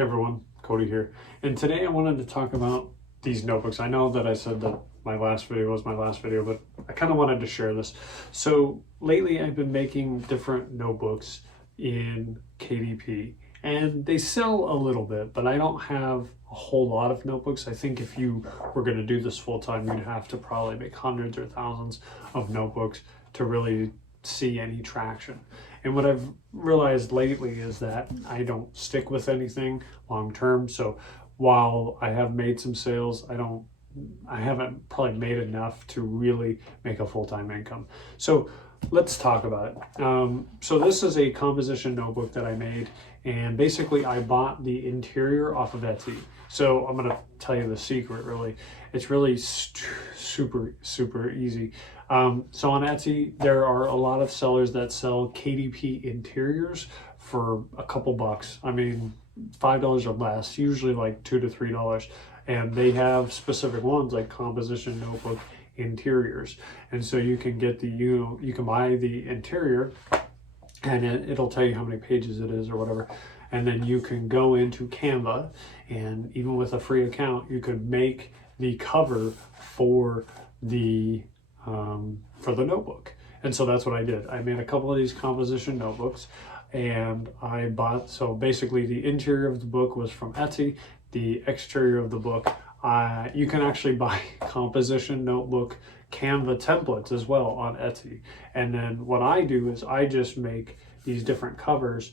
Hey everyone, Cody here. And today I wanted to talk about these notebooks. I know that I said that my last video was my last video, but I kind of wanted to share this. So lately I've been making different notebooks in KDP and they sell a little bit, but I don't have a whole lot of notebooks. I think if you were going to do this full time, you'd have to probably make hundreds or thousands of notebooks to really see any traction. And what I've realized lately is that I don't stick with anything long term. So while I have made some sales, I haven't probably made enough to really make a full-time income. So let's talk about it. So this is a composition notebook that I made, and basically I bought the interior off of Etsy. So I'm gonna tell you the secret, really. It's really super easy. So on Etsy, there are a lot of sellers that sell KDP interiors for a couple bucks. I mean, $5 or less, usually like $2 to $3. And they have specific ones like composition notebook interiors. And so you can get you can buy the interior and it'll tell you how many pages it is or whatever. And then you can go into Canva, and even with a free account, you could make the cover for the notebook. And so that's what I did. I made a couple of these composition notebooks, and I bought, so basically the interior of the book was from Etsy. The exterior of the book, you can actually buy composition notebook Canva templates as well on Etsy. And then what I do is I just make these different covers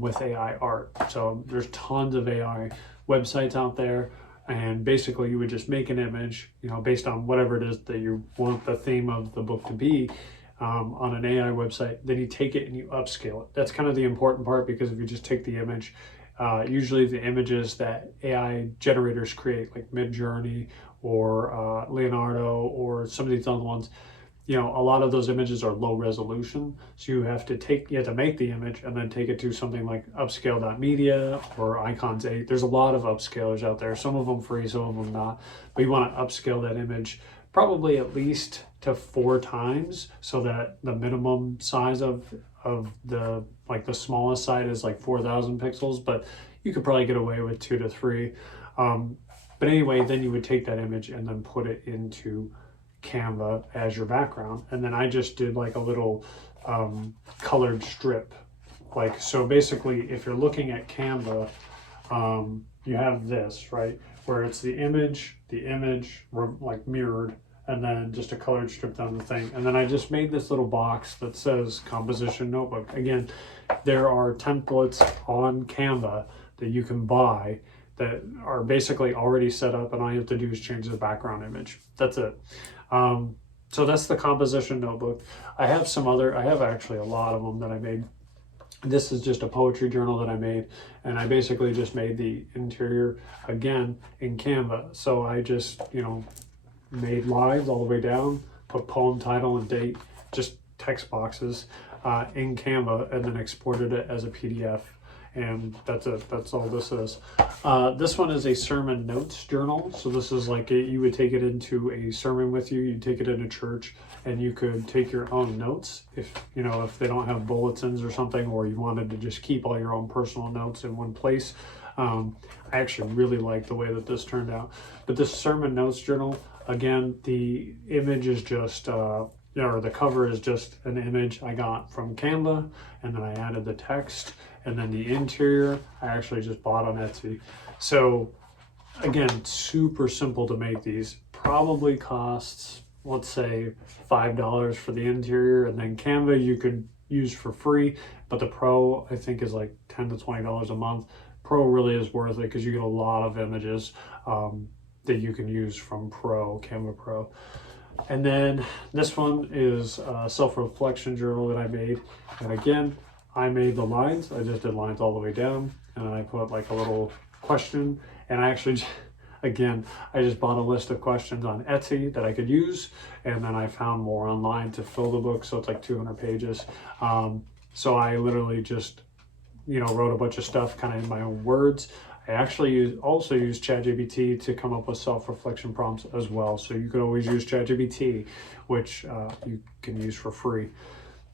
with AI art. So there's tons of AI websites out there, and basically you would just make an image, based on whatever it is that you want the theme of the book to be, on an AI website. Then you take it and you upscale it. That's kind of the important part, because if you just take the image, usually the images that AI generators create, like Midjourney or Leonardo or some of these other ones, a lot of those images are low resolution. So you have to make the image and then take it to something like upscale.media or Icons 8. There's a lot of upscalers out there, some of them free, some of them not. But you want to upscale that image probably at least to 4 times, so that the minimum size of the smallest side is like 4,000 pixels, but you could probably get away with 2 to 3. But anyway, then you would take that image and then put it into Canva as your background. And then I just did like a little colored strip. So basically, if you're looking at Canva, you have this, right? Where it's the image like mirrored, and then just a colored strip down the thing. And then I just made this little box that says composition notebook. Again, there are templates on Canva that you can buy that are basically already set up, and all you have to do is change the background image. That's it. So that's the composition notebook. I have actually a lot of them that I made. This is just a poetry journal that I made, and I basically just made the interior again in Canva. So I just, made lines all the way down, put poem title and date, just text boxes in Canva, and then exported it as a PDF. And that's it. That's all this is. This one is a sermon notes journal. So this is like you would take it into a sermon with you. You take it into church, and you could take your own notes if they don't have bulletins or something, or you wanted to just keep all your own personal notes in one place. I actually really like the way that this turned out. But this sermon notes journal, again, the image is just or the cover is just an image I got from Canva, and then I added the text, and then the interior I actually just bought on Etsy. So again, super simple to make these. Probably costs, let's say, $5 for the interior, and then Canva you could use for free, but the Pro I think is like $10 to $20 a month. Pro really is worth it because you get a lot of images that you can use from Canva Pro. And then this one is a self-reflection journal that I made. And again, I made the lines. I just did lines all the way down, and then I put like a little question. And I actually, again, I just bought a list of questions on Etsy that I could use. And then I found more online to fill the book. So it's like 200 pages. So I literally just, wrote a bunch of stuff kind of in my own words. I actually also use ChatGPT to come up with self-reflection prompts as well. So you can always use ChatGPT, which you can use for free.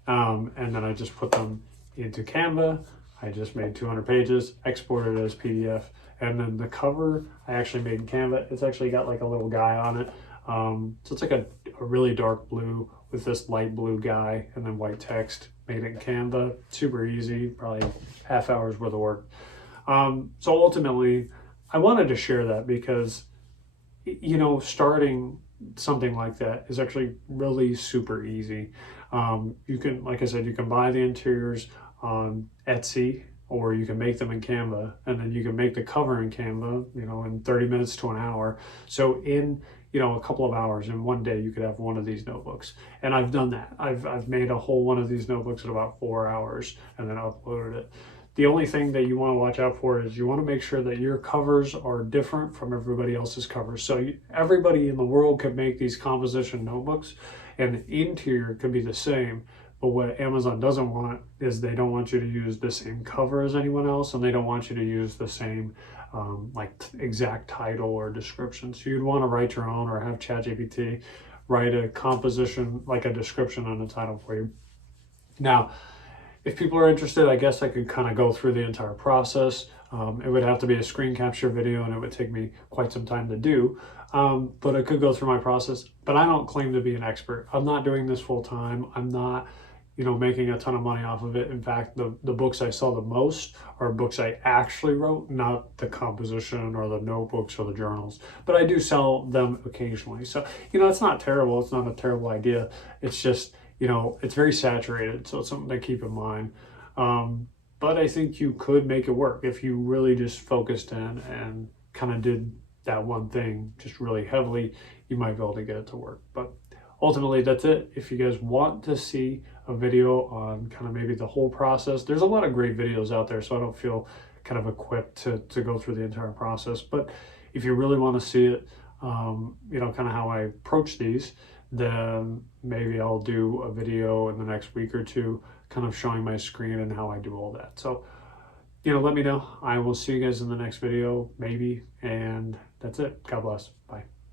And then I just put them into Canva, I just made 200 pages, exported it as PDF. And then the cover I actually made in Canva. It's actually got like a little guy on it. So it's like a really dark blue with this light blue guy and then white text. Made it in Canva. Super easy, probably half hour's worth of work. So ultimately, I wanted to share that because, you know, starting something like that is actually really super easy. You can, like I said, you can buy the interiors on Etsy, or you can make them in Canva, and then you can make the cover in Canva, you know, in 30 minutes to an hour. So in, you know, a couple of hours in one day, you could have one of these notebooks. And I've done that. I've made a whole one of these notebooks in about 4 hours and then uploaded it. The only thing that you want to watch out for is you want to make sure that your covers are different from everybody else's covers. So everybody in the world could make these composition notebooks, and the interior could be the same. But what Amazon doesn't want is they don't want you to use the same cover as anyone else, and they don't want you to use the same exact title or description. So you'd want to write your own, or have ChatGPT write a composition, like a description on the title for you. Now, if people are interested, I guess I could kind of go through the entire process. It would have to be a screen capture video, and it would take me quite some time to do. But I could go through my process. But I don't claim to be an expert. I'm not doing this full time. I'm not, you know, making a ton of money off of it. In fact, the books I sell the most are books I actually wrote, not the composition or the notebooks or the journals. But I do sell them occasionally. So, you know, it's not terrible. It's not a terrible idea. It's just, you know, it's very saturated, so it's something to keep in mind. But I think you could make it work if you really just focused in and kind of did that one thing just really heavily. You might be able to get it to work. But ultimately, that's it. If you guys want to see a video on kind of maybe the whole process, there's a lot of great videos out there, so I don't feel kind of equipped to go through the entire process. But if you really want to see it, you know, kind of how I approach these, then maybe I'll do a video in the next week or two kind of showing my screen and how I do all that. So, you know, let me know. I will see you guys in the next video, maybe. And that's it. God bless. Bye.